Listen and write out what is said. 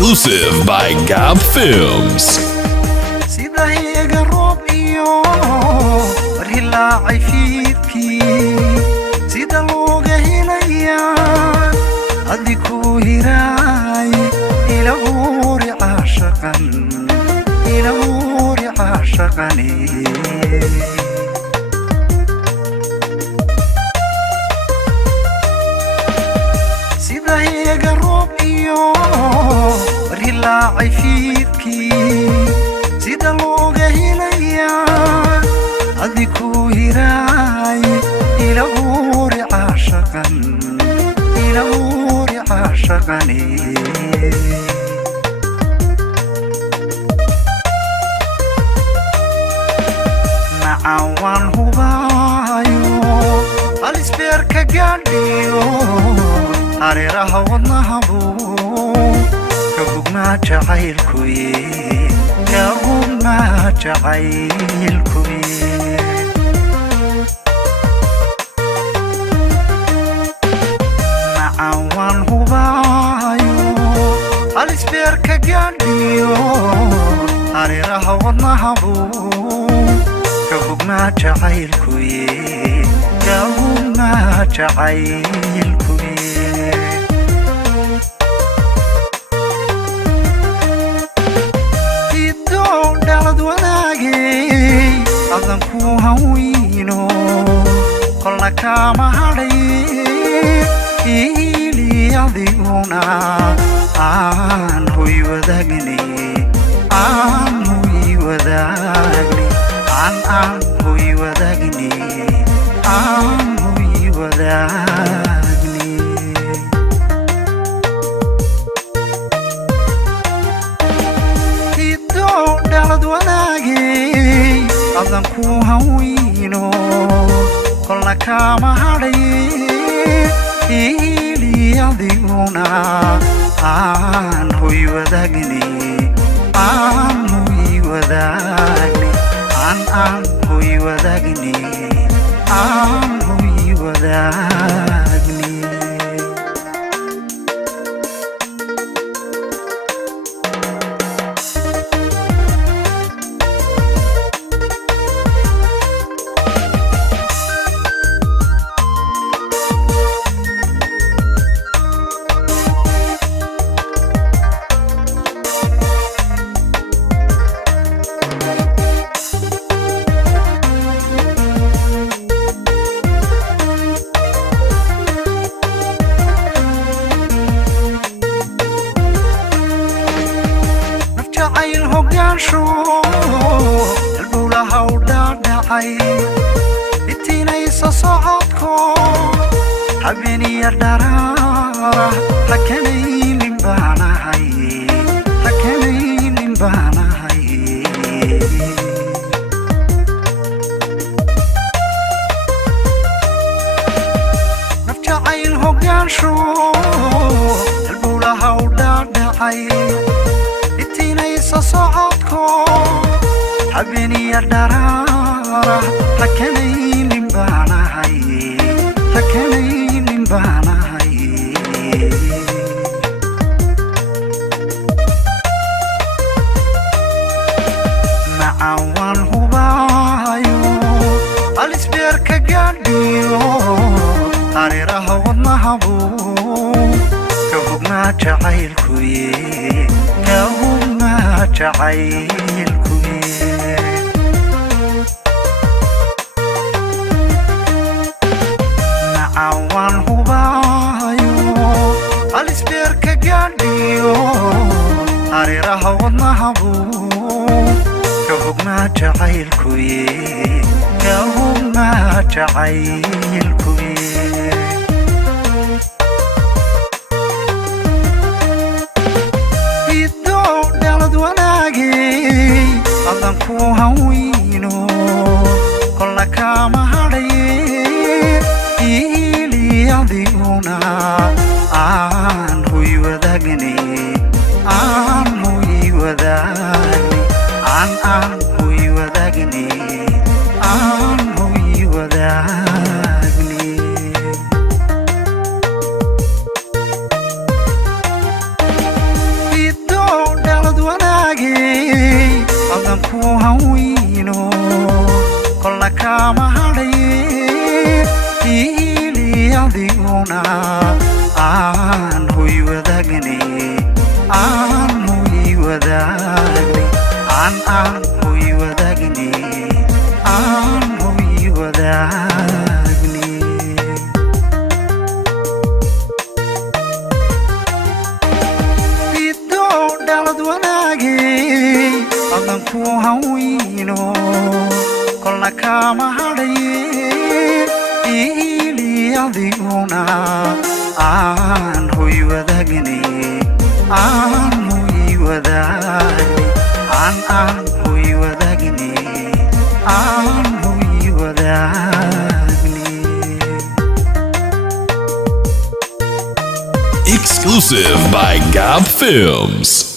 exclusive by Gab Films. sida iyaga roob iyo rilaacay fiidkii sida looga helaya haddii ku hiraay ila uuri caashaqani sida iyaga roob iyo rilaacay fiidkii sida looga helaya haddii ku hiraay ila uuri caashaqani nacaan waan hubaayo alisbeerka gaadhiyo hareeraha wadnahabu ka bugnaa jacaylkuye nacaan waan hubaayo alisbeerka gaadhiyo hareeraha wadnahabu ka bugnaa jacaylkuye dhalad wanaagay adan ku haweyno kolna kama hadhay ili adiguna aan hoy wadaagni dhalad wanaagay adan ku haweyno kolna kama hadhay ili adiguna aan hoy wadaagni nafjacayl hogaansho halbowlaha u dhaadhacay intiinaysa socodko habeeniya dharaara hakanaynin baanahay nafjacayl hogaansho halbowlaha u dhaadhacay intiinaysa socodko habeeniya dharaara hakanaynin baanahay nacaan waan hubaayo alisbeerka gaadhiyo hareeraha wadnahabu ka bugnaa jacaylkuye nacaan waan hubaayo alisbeerka gaadhiyo hareeraha wadnahabu ka bugnaa jacaylkuye dhalad wanaagay adan ku haweyno kolna kama hadhay ili adiguna aan hoy wadaagni ku hawino kolla kama hadhaye iiliyadiguna aan hoy wadagnay aan hoy wadagnay aan hoy wadagnay aan hoy wadagnay biddo dhalad wanaagay adan ku hawino kolla kama hadhaye iiliyadiguna aan hoy wadagnay aan hoy wadagnay aan hoy wadagnay aan hoy wadagnay Exclusive by Gab Films.